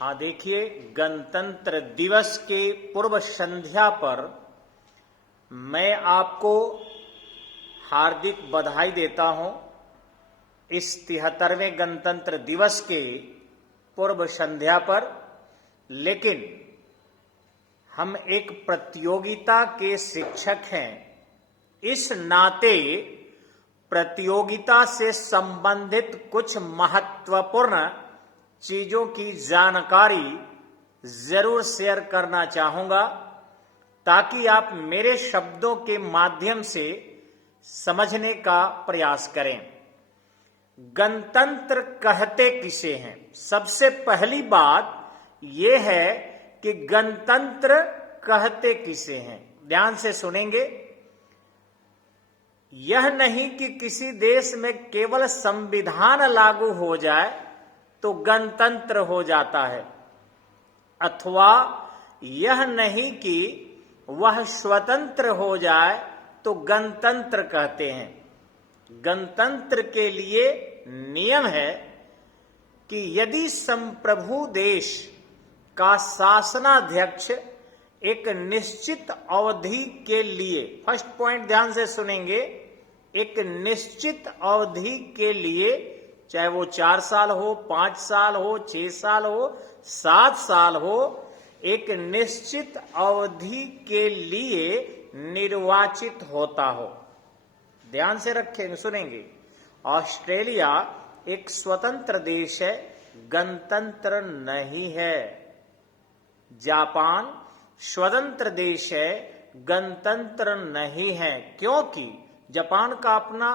हाँ देखिए, गणतंत्र दिवस के पूर्व संध्या पर मैं आपको हार्दिक बधाई देता हूं। इस 73वें गणतंत्र दिवस के पूर्व संध्या पर, लेकिन हम एक प्रतियोगिता के शिक्षक हैं, इस नाते प्रतियोगिता से संबंधित कुछ महत्वपूर्ण चीजों की जानकारी जरूर शेयर करना चाहूंगा, ताकि आप मेरे शब्दों के माध्यम से समझने का प्रयास करें। गणतंत्र कहते किसे हैं? सबसे पहली बात यह है कि गणतंत्र कहते किसे हैं। ध्यान से सुनेंगे। यह नहीं कि किसी देश में केवल संविधान लागू हो जाए तो गणतंत्र हो जाता है, अथवा यह नहीं कि वह स्वतंत्र हो जाए तो गणतंत्र कहते हैं। गणतंत्र के लिए नियम है कि यदि संप्रभु देश का शासनाध्यक्ष एक निश्चित अवधि के लिए, फर्स्ट पॉइंट ध्यान से सुनेंगे, एक निश्चित अवधि के लिए, चाहे वो 4 साल हो, 5 साल हो, 6 साल हो, 7 साल हो, एक निश्चित अवधि के लिए निर्वाचित होता हो। ध्यान से रखें, सुनेंगे। ऑस्ट्रेलिया एक स्वतंत्र देश है, गणतंत्र नहीं है। जापान स्वतंत्र देश है, गणतंत्र नहीं है, क्योंकि जापान का अपना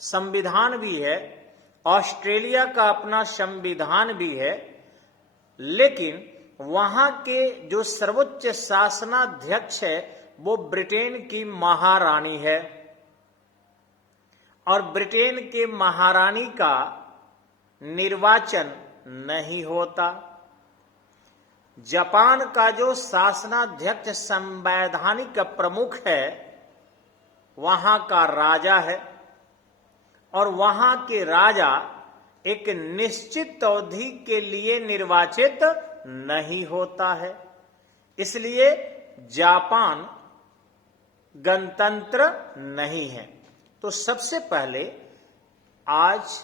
संविधान भी है, ऑस्ट्रेलिया का अपना संविधान भी है, लेकिन वहां के जो सर्वोच्च शासनाध्यक्ष है वो ब्रिटेन की महारानी है, और ब्रिटेन के महारानी का निर्वाचन नहीं होता। जापान का जो शासनाध्यक्ष संवैधानिक प्रमुख है वहां का राजा है, और वहां के राजा एक निश्चित अवधि के लिए निर्वाचित नहीं होता है। इसलिए जापान गणतंत्र नहीं है। तो सबसे पहले आज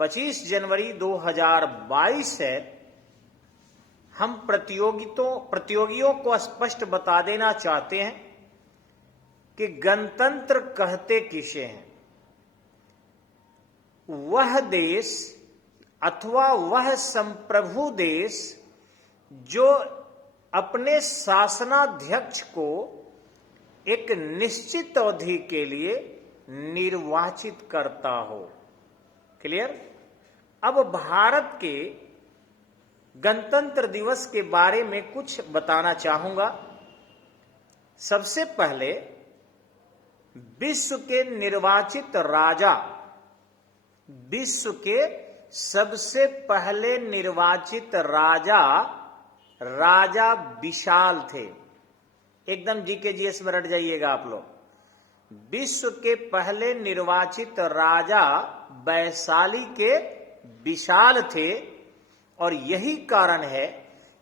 25 जनवरी 2022 है, हम प्रतियोगियों को स्पष्ट बता देना चाहते हैं कि गणतंत्र कहते किसे हैं। वह देश अथवा वह संप्रभु देश जो अपने शासनाध्यक्ष को एक निश्चित अवधि के लिए निर्वाचित करता हो। क्लियर? अब भारत के गणतंत्र दिवस के बारे में कुछ बताना चाहूंगा। सबसे पहले विश्व के निर्वाचित राजा, विश्व के सबसे पहले निर्वाचित राजा विशाल थे। एकदम जीके जीएस में रट जाइएगा आप लोग। विश्व के पहले निर्वाचित राजा वैशाली के विशाल थे, और यही कारण है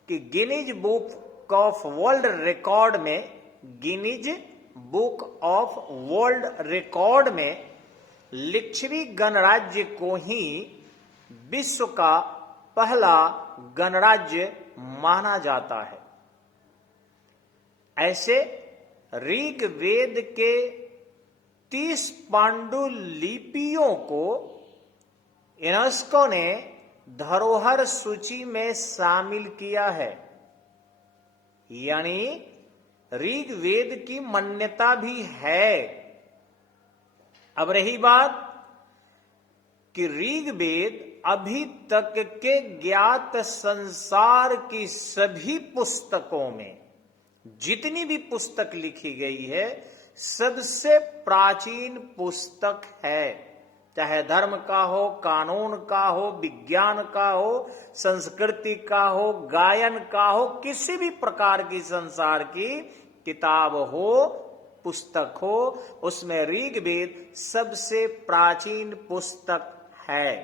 कि Guinness book of world record में, Guinness book of world record में लिच्छवी गणराज्य को ही विश्व का पहला गणराज्य माना जाता है। ऐसे ऋग्वेद के 30 पांडुलिपियों को यूनेस्को ने धरोहर सूची में शामिल किया है, यानी ऋग्वेद की मान्यता भी है। अब रही बात कि ऋग्वेद अभी तक के ज्ञात संसार की सभी पुस्तकों में, जितनी भी पुस्तक लिखी गई है, सबसे प्राचीन पुस्तक है। चाहे धर्म का हो, कानून का हो, विज्ञान का हो, संस्कृति का हो, गायन का हो, किसी भी प्रकार की संसार की किताब हो, पुस्तक हो, उसमें ऋग्वेद सबसे प्राचीन पुस्तक है।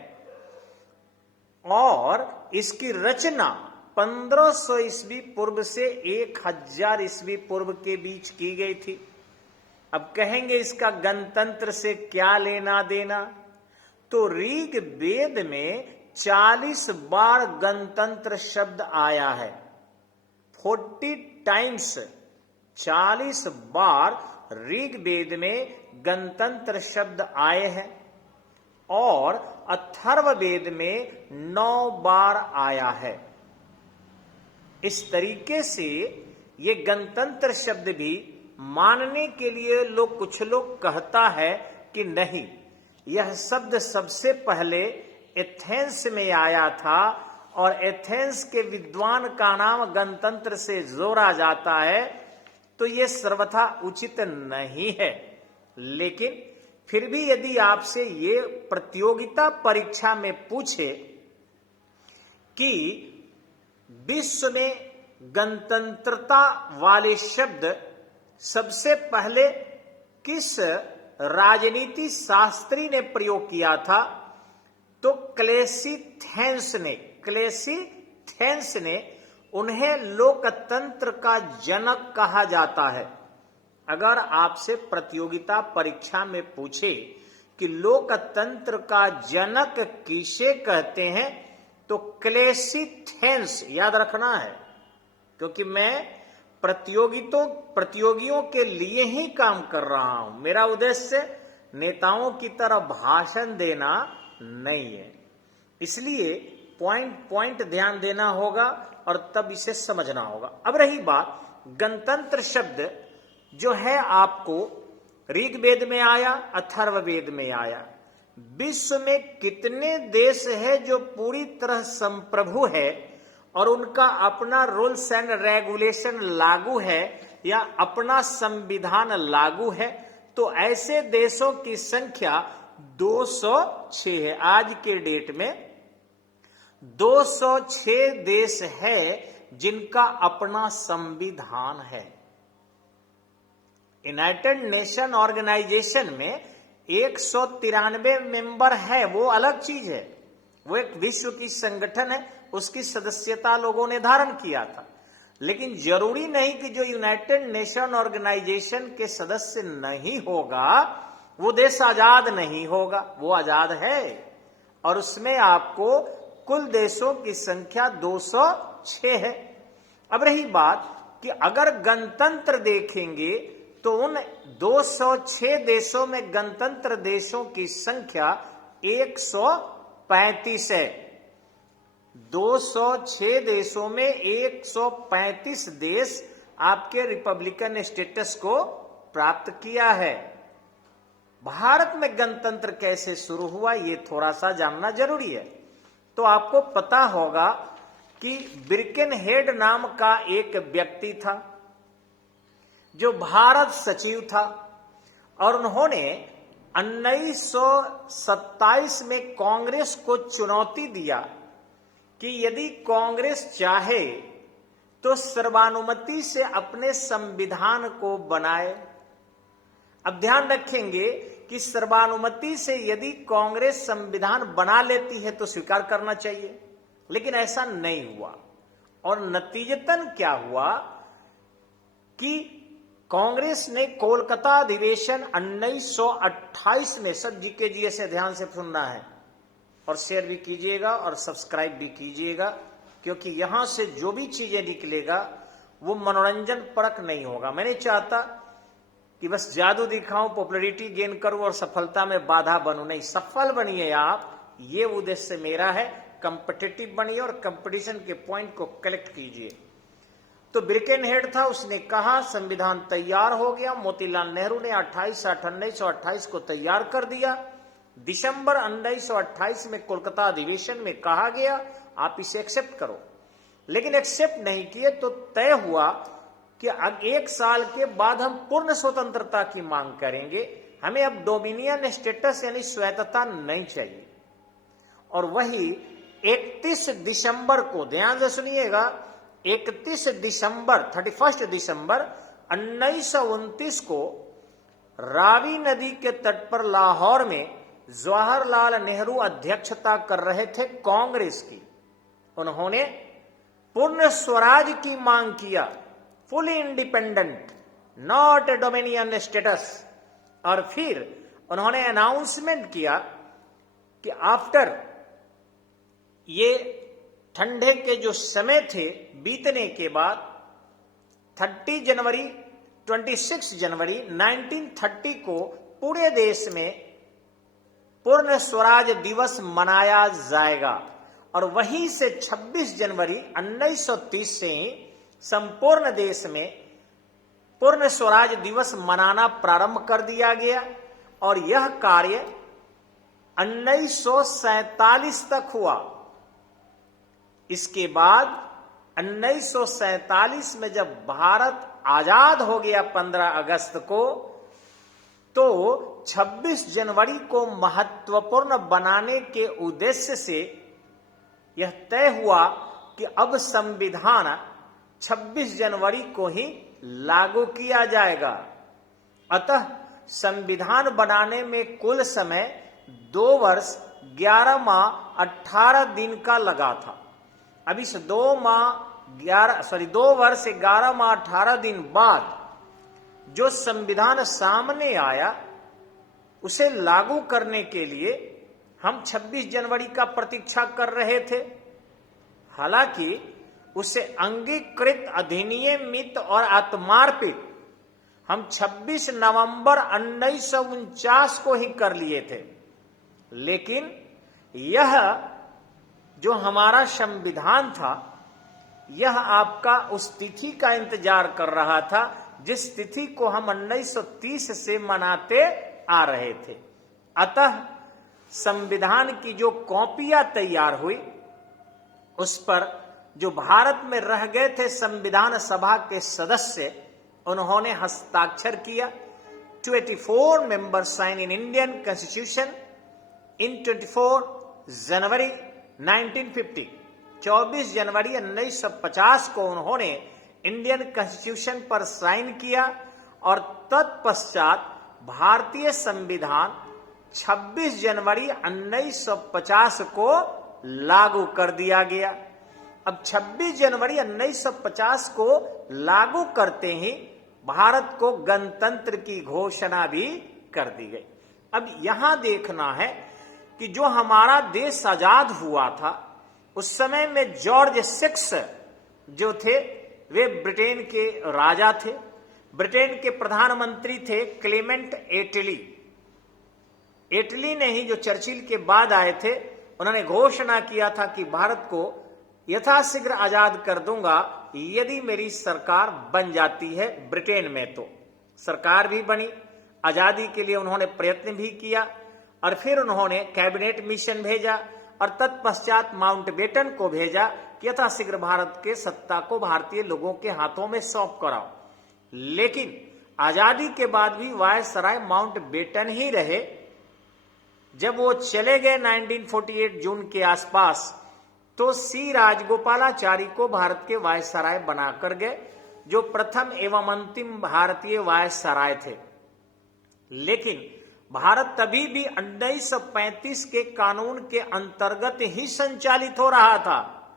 और इसकी रचना 1500 ईस्वी पूर्व से 1000 ईस्वी पूर्व के बीच की गई थी। अब कहेंगे इसका गणतंत्र से क्या लेना देना? तो ऋग वेद में 40 बार गणतंत्र शब्द आया है। 40 टाइम्स, 40 बार ऋग वेद में गणतंत्र शब्द आए हैं और अथर्ववेद में 9 बार आया है। इस तरीके से ये गणतंत्र शब्द भी मानने के लिए कुछ लोग कहता है कि नहीं, यह शब्द सबसे पहले एथेंस में आया था और एथेंस के विद्वान का नाम गणतंत्र से जोड़ा जाता है, तो यह सर्वथा उचित नहीं है। लेकिन फिर भी यदि आपसे ये प्रतियोगिता परीक्षा में पूछे कि विश्व में गणतंत्रता वाले शब्द सबसे पहले किस राजनीति शास्त्री ने प्रयोग किया था, तो क्लेसीथेंस ने उन्हें लोकतंत्र का जनक कहा जाता है। अगर आपसे प्रतियोगिता परीक्षा में पूछे कि लोकतंत्र का जनक किसे कहते हैं, तो क्लेसीथेंस याद रखना है, क्योंकि मैं प्रतियोगियों के लिए ही काम कर रहा हूं। मेरा उद्देश्य नेताओं की तरह भाषण देना नहीं है। इसलिए पॉइंट ध्यान देना होगा और तब इसे समझना होगा। अब रही बात, गणतंत्र शब्द जो है आपको ऋग्वेद में आया, अथर्ववेद में आया। विश्व में कितने देश है जो पूरी तरह संप्रभु है और उनका अपना रूल्स एंड रेगुलेशन लागू है या अपना संविधान लागू है, तो ऐसे देशों की संख्या 206 है। आज के डेट में 206 देश है जिनका अपना संविधान है। यूनाइटेड नेशन ऑर्गेनाइजेशन में 193 मेंबर है, वो अलग चीज है, वो एक विश्व की संगठन है, उसकी सदस्यता लोगों ने धारण किया था। लेकिन जरूरी नहीं कि जो यूनाइटेड नेशन ऑर्गेनाइजेशन के सदस्य नहीं होगा वो देश आजाद नहीं होगा, वो आजाद है और उसमें आपको कुल देशों की संख्या 206 है। अब रही बात कि अगर गणतंत्र देखेंगे तो उन 206 देशों में गणतंत्र देशों की संख्या 135 है। 206 देशों में 135 देश आपके रिपब्लिकन स्टेटस को प्राप्त किया है। भारत में गणतंत्र कैसे शुरू हुआ ये थोड़ा सा जानना जरूरी है। तो आपको पता होगा कि बिर्केनहेड नाम का एक व्यक्ति था जो भारत सचिव था और उन्होंने 1927 में कांग्रेस को चुनौती दिया कि यदि कांग्रेस चाहे तो सर्वानुमति से अपने संविधान को बनाए। अब ध्यान रखेंगे कि सर्वानुमति से यदि कांग्रेस संविधान बना लेती है तो स्वीकार करना चाहिए, लेकिन ऐसा नहीं हुआ और नतीजतन क्या हुआ कि कांग्रेस ने कोलकाता अधिवेशन 1928 में, सब जीके जी से ध्यान से सुनना है और शेयर भी कीजिएगा और सब्सक्राइब भी कीजिएगा, क्योंकि यहां से जो भी चीजें निकलेगा वो मनोरंजन परक नहीं होगा। मैं नहीं चाहता कि बस जादू दिखाऊं, पॉपुलैरिटी गेन करूं और सफलता में बाधा बनूं। नहीं, सफल बनिए आप, ये उद्देश्य मेरा है। कंपिटिटिव बनिए और कंपटीशन के पॉइंट को कलेक्ट कीजिए। तो बिर्केनहेड था, उसने कहा संविधान तैयार हो गया। मोतीलाल नेहरू ने 28/8/1928 को तैयार कर दिया। दिसंबर 1928 में कोलकाता अधिवेशन में कहा गया आप इसे एक्सेप्ट करो, लेकिन एक्सेप्ट नहीं किए तो तय हुआ कि अब 1 साल के बाद हम पूर्ण स्वतंत्रता की मांग करेंगे, हमें अब डोमिनियन स्टेटस यानी स्वायत्तता नहीं चाहिए। और वही 31 दिसंबर को, ध्यान से सुनिएगा, 31 दिसंबर 1929 को रावी नदी के तट पर लाहौर में जवाहरलाल नेहरू अध्यक्षता कर रहे थे कांग्रेस की। उन्होंने पूर्ण स्वराज की मांग किया, fully independent, not a dominion status. और फिर उन्होंने अनाउंसमेंट किया कि आफ्टर ये ठंडे के जो समय थे बीतने के बाद 26 जनवरी 1930 को पूरे देश में पूर्ण स्वराज दिवस मनाया जाएगा। और वहीं से 26 जनवरी 1930 से ही संपूर्ण देश में पूर्ण स्वराज दिवस मनाना प्रारंभ कर दिया गया। और यह कार्य 1947 तक हुआ। इसके बाद 1947 में जब भारत आजाद हो गया 15 अगस्त को, तो 26 जनवरी को महत्वपूर्ण बनाने के उद्देश्य से यह तय हुआ कि अब संविधान 26 जनवरी को ही लागू किया जाएगा। अतः संविधान बनाने में कुल समय 2 वर्ष 11 माह 18 दिन का लगा था। अब इस 2 वर्ष 11 माह 18 दिन बाद जो संविधान सामने आया, उसे लागू करने के लिए हम 26 जनवरी का प्रतीक्षा कर रहे थे। हालांकि उसे अंगीकृत, अधिनियमित और आत्मार्पित हम 26 नवंबर 1949 को ही कर लिए थे। लेकिन यह जो हमारा संविधान था, यह आपका उस तिथि का इंतजार कर रहा था जिस तिथि को हम 1930 से मनाते आ रहे थे। अतः संविधान की जो कॉपियां तैयार हुई, उस पर जो भारत में रह गए थे संविधान सभा के सदस्य, उन्होंने हस्ताक्षर किया। 24 members sign in Indian constitution in 24 जनवरी 1950। 24 जनवरी 1950 को उन्होंने इंडियन कॉन्स्टिट्यूशन पर साइन किया और तत्पश्चात भारतीय संविधान 26 जनवरी 1950 को लागू कर दिया गया। अब 26 जनवरी 1950 को लागू करते ही भारत को गणतंत्र की घोषणा भी कर दी गई। अब यहां देखना है कि जो हमारा देश आजाद हुआ था, उस समय में जॉर्ज 6 जो थे वे ब्रिटेन के राजा थे। ब्रिटेन के प्रधानमंत्री थे क्लेमेंट एटली। एटली ने ही, जो चर्चिल के बाद आए थे, उन्होंने घोषणा किया था कि भारत को यथाशीघ्र आजाद कर दूंगा यदि मेरी सरकार बन जाती है ब्रिटेन में। तो सरकार भी बनी, आजादी के लिए उन्होंने प्रयत्न भी किया और फिर उन्होंने कैबिनेट मिशन भेजा और तत्पश्चात माउंटबेटन को भेजा कि यथाशीघ्र भारत के सत्ता को भारतीय लोगों के हाथों में सौंप कराओ। लेकिन आजादी के बाद भी वायसराय माउंटबेटन ही रहे। जब वो चले गए 1948 जून के आसपास, तो सी राजगोपालाचारी को भारत के वायसराय बनाकर गए, जो प्रथम एवं अंतिम भारतीय वायसराय थे। लेकिन भारत तभी भी 1935 के कानून के अंतर्गत ही संचालित हो रहा था।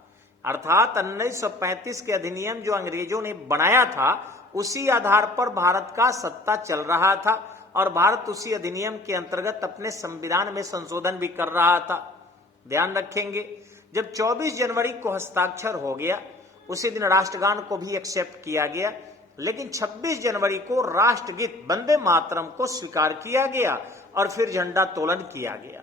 अर्थात 1935 के अधिनियम जो अंग्रेजों ने बनाया था, उसी आधार पर भारत का सत्ता चल रहा था और भारत उसी अधिनियम के अंतर्गत अपने संविधान में संशोधन भी कर रहा था। ध्यान रखेंगे, जब 24 जनवरी को हस्ताक्षर हो गया, उसी दिन राष्ट्रगान को भी एक्सेप्ट किया गया। लेकिन 26 जनवरी को राष्ट्रगीत वंदे मातरम को स्वीकार किया गया और फिर झंडा तोलन किया गया।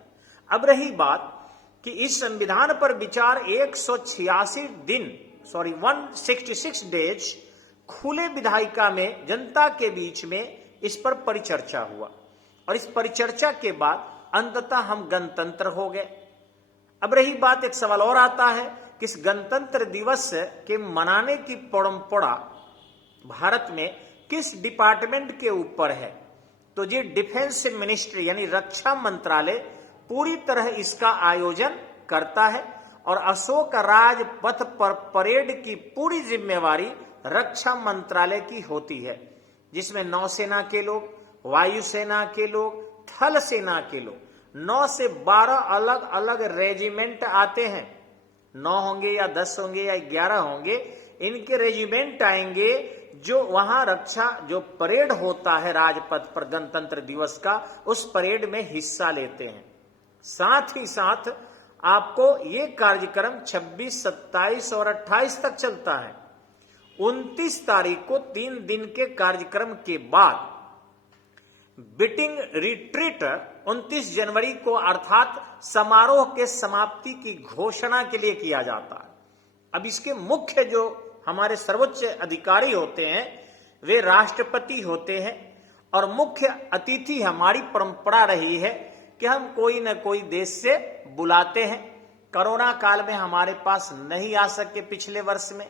अब रही बात कि इस संविधान पर विचार 166 डेज खुले विधायिका में जनता के बीच में इस पर परिचर्चा हुआ और इस परिचर्चा के बाद अंततः हम गणतंत्र हो गए। अब रही बात, एक सवाल और आता है कि इस गणतंत्र दिवस के मनाने की परंपरा भारत में किस डिपार्टमेंट के ऊपर है। तो ये डिफेंस मिनिस्ट्री यानी रक्षा मंत्रालय पूरी तरह इसका आयोजन करता है और अशोक राजपथ पर परेड की पूरी जिम्मेवारी रक्षा मंत्रालय की होती है, जिसमें नौसेना के लोग, वायुसेना के लोग, थल सेना के लोग, 9 से 12 अलग अलग रेजिमेंट आते हैं 9 होंगे या 10 होंगे या 11 होंगे, इनके रेजिमेंट आएंगे जो वहां रक्षा, जो परेड होता है राजपथ पर गणतंत्र दिवस का, उस परेड में हिस्सा लेते हैं। साथ ही साथ आपको ये कार्यक्रम 26, 27 और 28 तक चलता है। 29 तारीख को 3 दिन के कार्यक्रम के बाद बीटिंग रिट्रीट 29 जनवरी को अर्थात समारोह के समाप्ति की घोषणा के लिए किया जाता है। अब इसके मुख्य जो हमारे सर्वोच्च अधिकारी होते हैं वे राष्ट्रपति होते हैं, और मुख्य अतिथि हमारी परंपरा रही है कि हम कोई न कोई देश से बुलाते हैं। कोरोना काल में हमारे पास नहीं आ सके पिछले वर्ष में,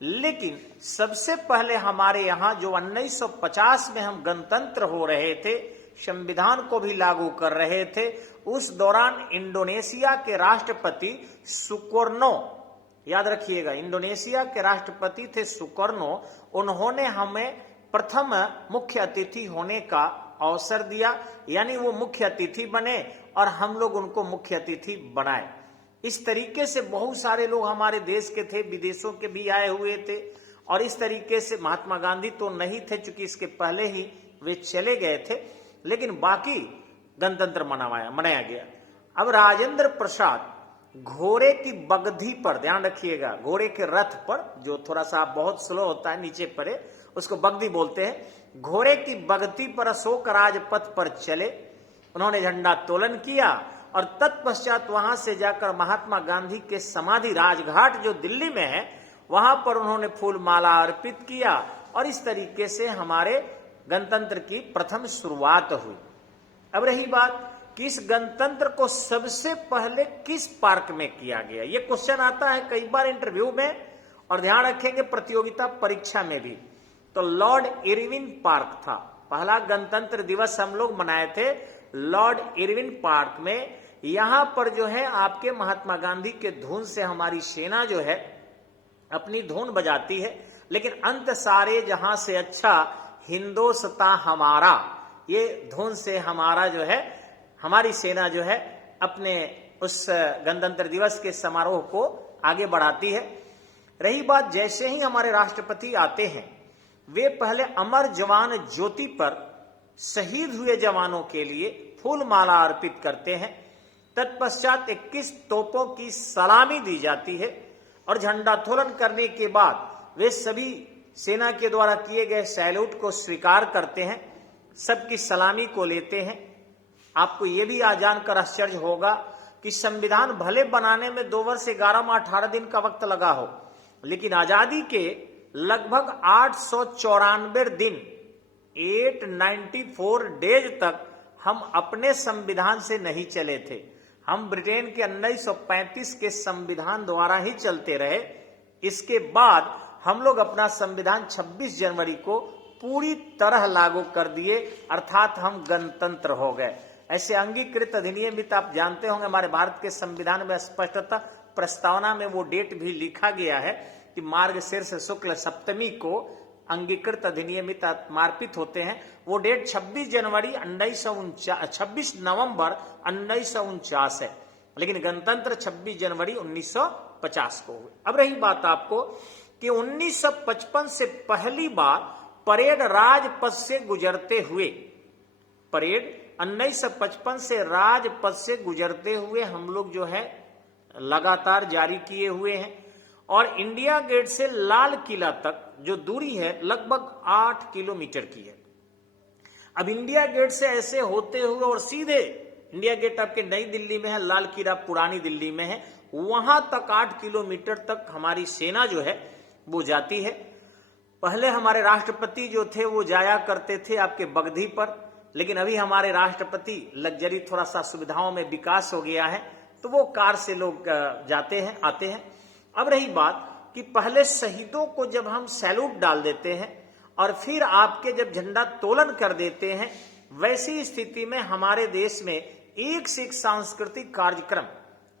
लेकिन सबसे पहले हमारे यहां जो 1950 में हम गणतंत्र हो रहे थे, संविधान को भी लागू कर रहे थे, उस दौरान इंडोनेशिया के राष्ट्रपति सुकर्नो, याद रखिएगा इंडोनेशिया के राष्ट्रपति थे सुकर्नो, उन्होंने हमें प्रथम मुख्य अतिथि होने का अवसर दिया, यानी वो मुख्य अतिथि बने और हम लोग उनको मुख्य अतिथि बनाए। इस तरीके से बहुत सारे लोग हमारे देश के थे, विदेशों के भी आए हुए थे, और इस तरीके से महात्मा गांधी तो नहीं थे चूंकि इसके पहले ही वे चले गए थे, लेकिन बाकी गणतंत्र मनाया गया। अब राजेंद्र प्रसाद घोड़े की बगधी पर, ध्यान रखिएगा, घोड़े के रथ पर, जो थोड़ा सा बहुत स्लो होता है नीचे पड़े उसको बगधी बोलते हैं, घोड़े की बगधी पर अशोक राजपथ पर चले। उन्होंने झंडा तोलन किया और तत्पश्चात वहां से जाकर महात्मा गांधी के समाधि राजघाट जो दिल्ली में है वहां पर उन्होंने फूल माला अर्पित किया, और इस तरीके से हमारे गणतंत्र की प्रथम शुरुआत हुई। अब रही बात कि इस गणतंत्र को सबसे पहले किस पार्क में किया गया, ये क्वेश्चन आता है कई बार इंटरव्यू में, और ध्यान रखेंगे प्रतियोगिता परीक्षा में भी। तो लॉर्ड इरविन पार्क था, पहला गणतंत्र दिवस हम लोग मनाए थे लॉर्ड इरविन पार्क में। यहां पर जो है आपके महात्मा गांधी के धुन से हमारी सेना जो है अपनी धुन बजाती है, लेकिन अंत सारे जहां से अच्छा हिंदोस्तां हमारा, ये धुन से हमारा जो है हमारी सेना जो है अपने उस गणतंत्र दिवस के समारोह को आगे बढ़ाती है। रही बात, जैसे ही हमारे राष्ट्रपति आते हैं वे पहले अमर जवान ज्योति पर शहीद हुए जवानों के लिए फूल माला अर्पित करते हैं। तत्पश्चात 21 तोपों की सलामी दी जाती है, और झंडोत्तोलन करने के बाद वे सभी सेना के द्वारा किए गए सैल्यूट को स्वीकार करते हैं, सबकी सलामी को लेते हैं। आपको यह भी जानकर आश्चर्य होगा कि संविधान भले बनाने में 2 वर्ष 11 माह 18 दिन का वक्त लगा हो, लेकिन आजादी के लगभग 894 दिन 894 डेज तक हम अपने संविधान से नहीं चले थे। हम ब्रिटेन के 1935 के संविधान द्वारा ही चलते रहे। इसके बाद हम लोग अपना संविधान 26 जनवरी को पूरी तरह लागू कर दिए, अर्थात हम गणतंत्र हो गए। ऐसे अंगीकृत अधिनियम भी आप जानते होंगे, हमारे भारत के संविधान में स्पष्टता प्रस्तावना में वो डेट भी लिखा गया है कि मार्गशीर्ष शुक्ल सप्तमी को अंगीकृत अधिनियमित मार्पित होते हैं। वो डेट 26 नवंबर 1949 है, लेकिन गणतंत्र 26 जनवरी 1950 को हुए। अब रही बात आपको कि 1955 से पहली बार परेड राजपथ से गुजरते हुए, परेड 1955 से राजपथ से गुजरते हुए हम लोग जो है लगातार जारी किए हुए हैं, और इंडिया गेट से लाल किला तक जो दूरी है लगभग 8 किलोमीटर की है। अब इंडिया गेट से ऐसे होते हुए और सीधे, इंडिया गेट आपके नई दिल्ली में है, लाल किला पुरानी दिल्ली में है, वहां तक 8 किलोमीटर तक हमारी सेना जो है वो जाती है। पहले हमारे राष्ट्रपति जो थे वो जाया करते थे आपके बगधी पर, लेकिन अभी हमारे राष्ट्रपति लग्जरी थोड़ा सा सुविधाओं में विकास हो गया है, तो वो कार से लोग जाते हैं आते हैं। अब रही बात कि पहले शहीदों को जब हम सैल्यूट डाल देते हैं और फिर आपके जब झंडा तोलन कर देते हैं, वैसी स्थिति में हमारे देश में एक से एक सांस्कृतिक कार्यक्रम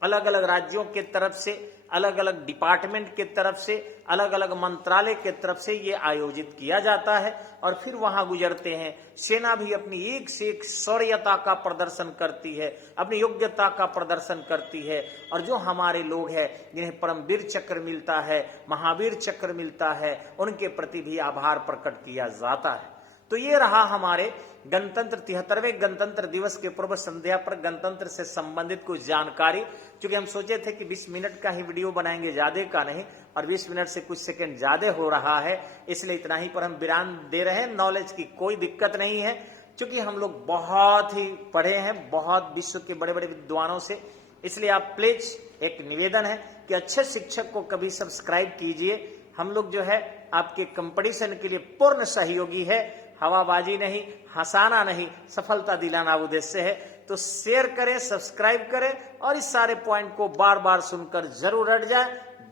अलग अलग राज्यों के तरफ से अलग अलग डिपार्टमेंट के तरफ से, अलग अलग मंत्रालय के तरफ से ये आयोजित किया जाता है और फिर वहां गुजरते हैं। सेना भी अपनी एक से एक शौर्यता का प्रदर्शन करती है, अपनी योग्यता का प्रदर्शन करती है। और जो हमारे लोग हैं जिन्हें परमवीर चक्र मिलता है, महावीर चक्र मिलता है, उनके प्रति भी आभार प्रकट किया जाता है। तो ये रहा हमारे गणतंत्र 73वें गणतंत्र दिवस के पूर्व संध्या पर गणतंत्र से संबंधित कुछ जानकारी। क्योंकि हम सोचे थे कि 20 मिनट का ही वीडियो बनाएंगे, ज्यादा का नहीं, और 20 मिनट से कुछ सेकंड ज्यादा हो रहा है, इसलिए इतना ही पर हम विराम दे रहे हैं। नॉलेज की कोई दिक्कत नहीं है, क्योंकि हम लोग बहुत ही पढ़े हैं, बहुत विश्व के बड़े बड़े विद्वानों से। इसलिए आप प्लीज, एक निवेदन है कि अच्छे शिक्षक को कभी सब्सक्राइब कीजिए। हम लोग जो है आपके कंपटीशन के लिए पूर्ण सहयोगी है, हवाबाजी नहीं, हंसाना नहीं, सफलता दिलाना उद्देश्य है। तो शेयर करें, सब्सक्राइब करें और इस सारे पॉइंट को बार बार सुनकर जरूर हट जाए।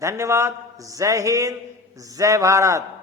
धन्यवाद। जय हिंद, जय भारत।